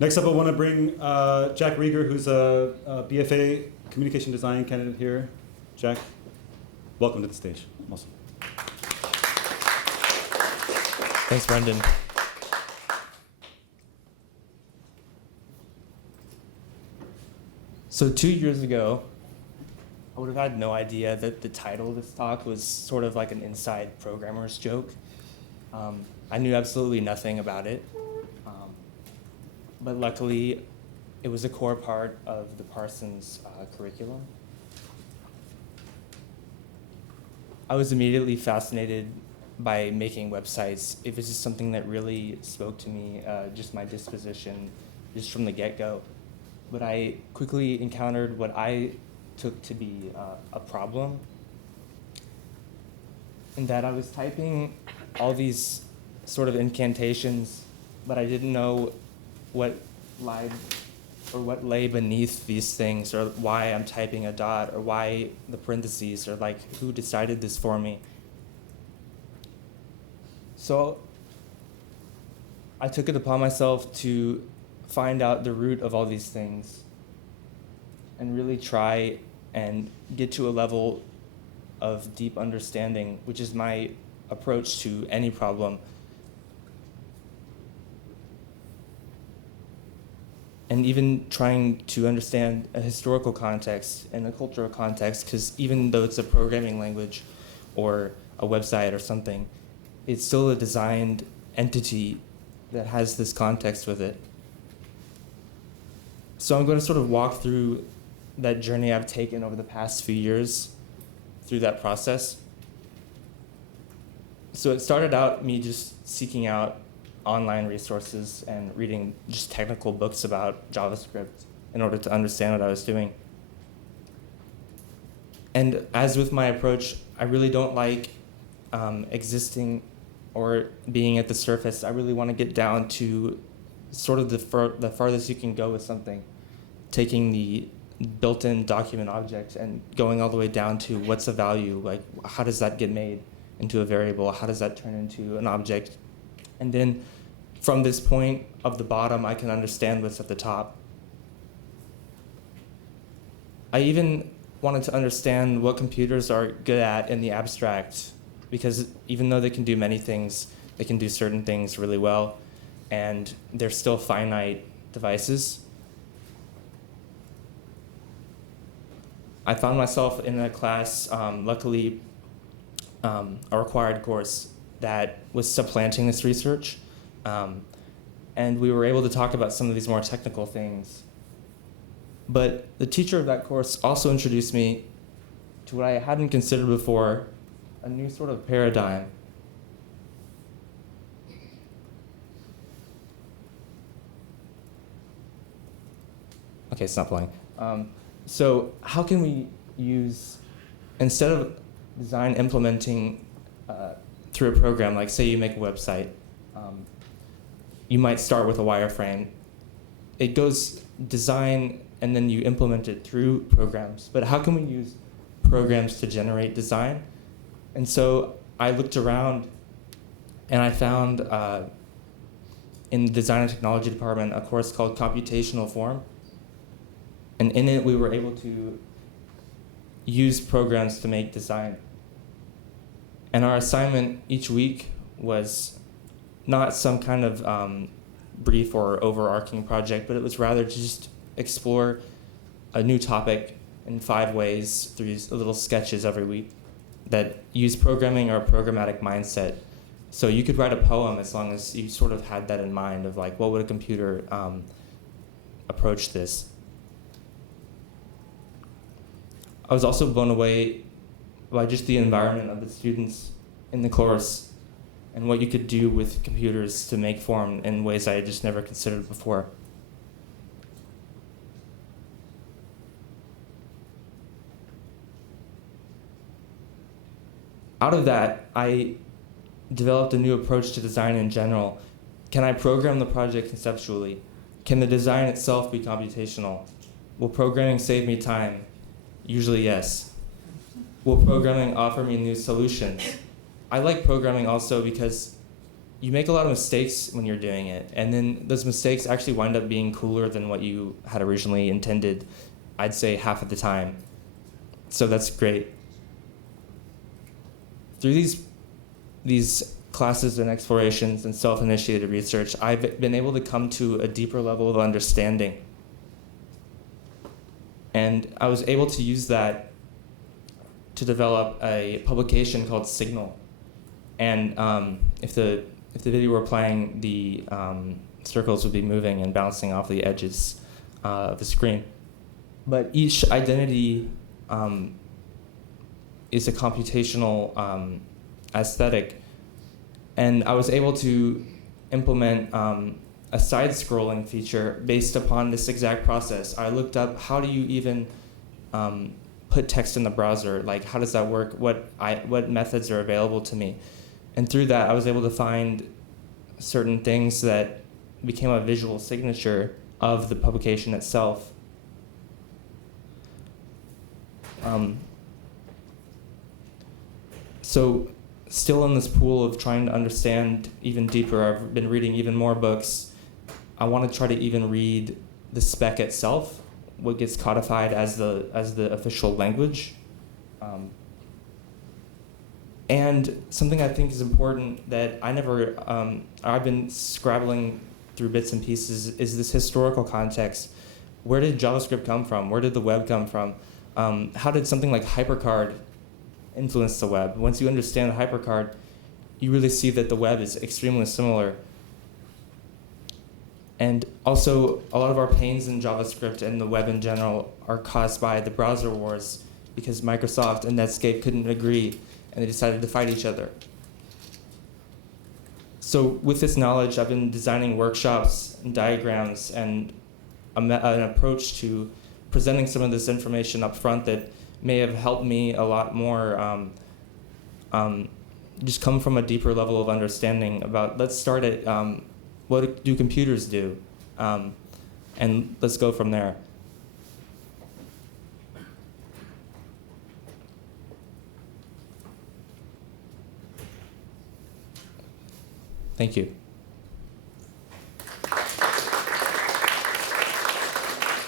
Next up, I want to bring Jack Reiger, who's a BFA communication design candidate here. Jack, welcome to the stage. Awesome. Thanks, Brendan. So 2 years ago, I would have had no idea that the title of this talk was sort of like an inside programmer's joke. I knew absolutely nothing about it, but luckily it was a core part of the Parsons curriculum. I was immediately fascinated by making websites. It was just something that really spoke to me, just my disposition, just from the get-go. But I quickly encountered what I took to be a problem, in that I was typing all these sort of incantations, but I didn't know what lay beneath these things, or why I'm typing a dot, or why the parentheses, or like who decided this for me. So I took it upon myself to find out the root of all these things and really try and get to a level of deep understanding, which is my approach to any problem. And even trying to understand a historical context and a cultural context, because even though it's a programming language or a website or something, it's still a designed entity that has this context with it. So I'm going to sort of walk through that journey I've taken over the past few years through that process. So it started out me just seeking out online resources and reading just technical books about JavaScript in order to understand what I was doing. And as with my approach, I really don't like existing or being at the surface. I really want to get down to sort of the farthest you can go with something, taking the built-in document object and going all the way down to what's the value, like how does that get made into a variable, how does that turn into an object, and then from this point of the bottom I can understand what's at the top. I even wanted to understand what computers are good at in the abstract, because even though they can do many things, they can do certain things really well, and they're still finite devices. I found myself in a class, luckily a required course, that was supplanting this research, and we were able to talk about some of these more technical things. But the teacher of that course also introduced me to what I hadn't considered before, a new sort of paradigm. Okay, it's not playing. So how can we use, instead of design implementing through a program, like say you make a website, you might start with a wireframe. It goes design and then you implement it through programs. But how can we use programs to generate design? And so I looked around and I found in the design and technology department a course called Computational Form. And in it we were able to use programs to make design. And our assignment each week was not some kind of brief or overarching project, but it was rather to just explore a new topic in 5 ways through these little sketches every week that use programming or a programmatic mindset. So you could write a poem as long as you sort of had that in mind of like, what would a computer approach this? I was also blown away by just the environment of the students in the course and what you could do with computers to make form in ways I had just never considered before. Out of that, I developed a new approach to design in general. Can I program the project conceptually? Can the design itself be computational? Will programming save me time? Usually yes. Will programming offer me new solutions? I like programming also because you make a lot of mistakes when you're doing it, and then those mistakes actually wind up being cooler than what you had originally intended, I'd say half of the time. So that's great. Through these classes and explorations and self-initiated research, I've been able to come to a deeper level of understanding. And I was able to use that to develop a publication called Signal. And if the video were playing, the circles would be moving and bouncing off the edges of the screen. But each identity is a computational aesthetic. And I was able to implement a side-scrolling feature based upon this exact process. I looked up, how do you even put text in the browser? Like, how does that work? What methods are available to me? And through that, I was able to find certain things that became a visual signature of the publication itself. So still in this pool of trying to understand even deeper, I've been reading even more books. I want to try to even read the spec itself, what gets codified as the official language. And something I think is important that I've been scrabbling through bits and pieces is this historical context. Where did JavaScript come from? Where did the web come from? How did something like HyperCard influence the web? Once you understand HyperCard, you really see that the web is extremely similar. And also, a lot of our pains in JavaScript and the web in general are caused by the browser wars, because Microsoft and Netscape couldn't agree, and they decided to fight each other. So with this knowledge, I've been designing workshops and diagrams and an approach to presenting some of this information up front that may have helped me a lot more just come from a deeper level of understanding about, let's start at what do computers do? And let's go from there. Thank you.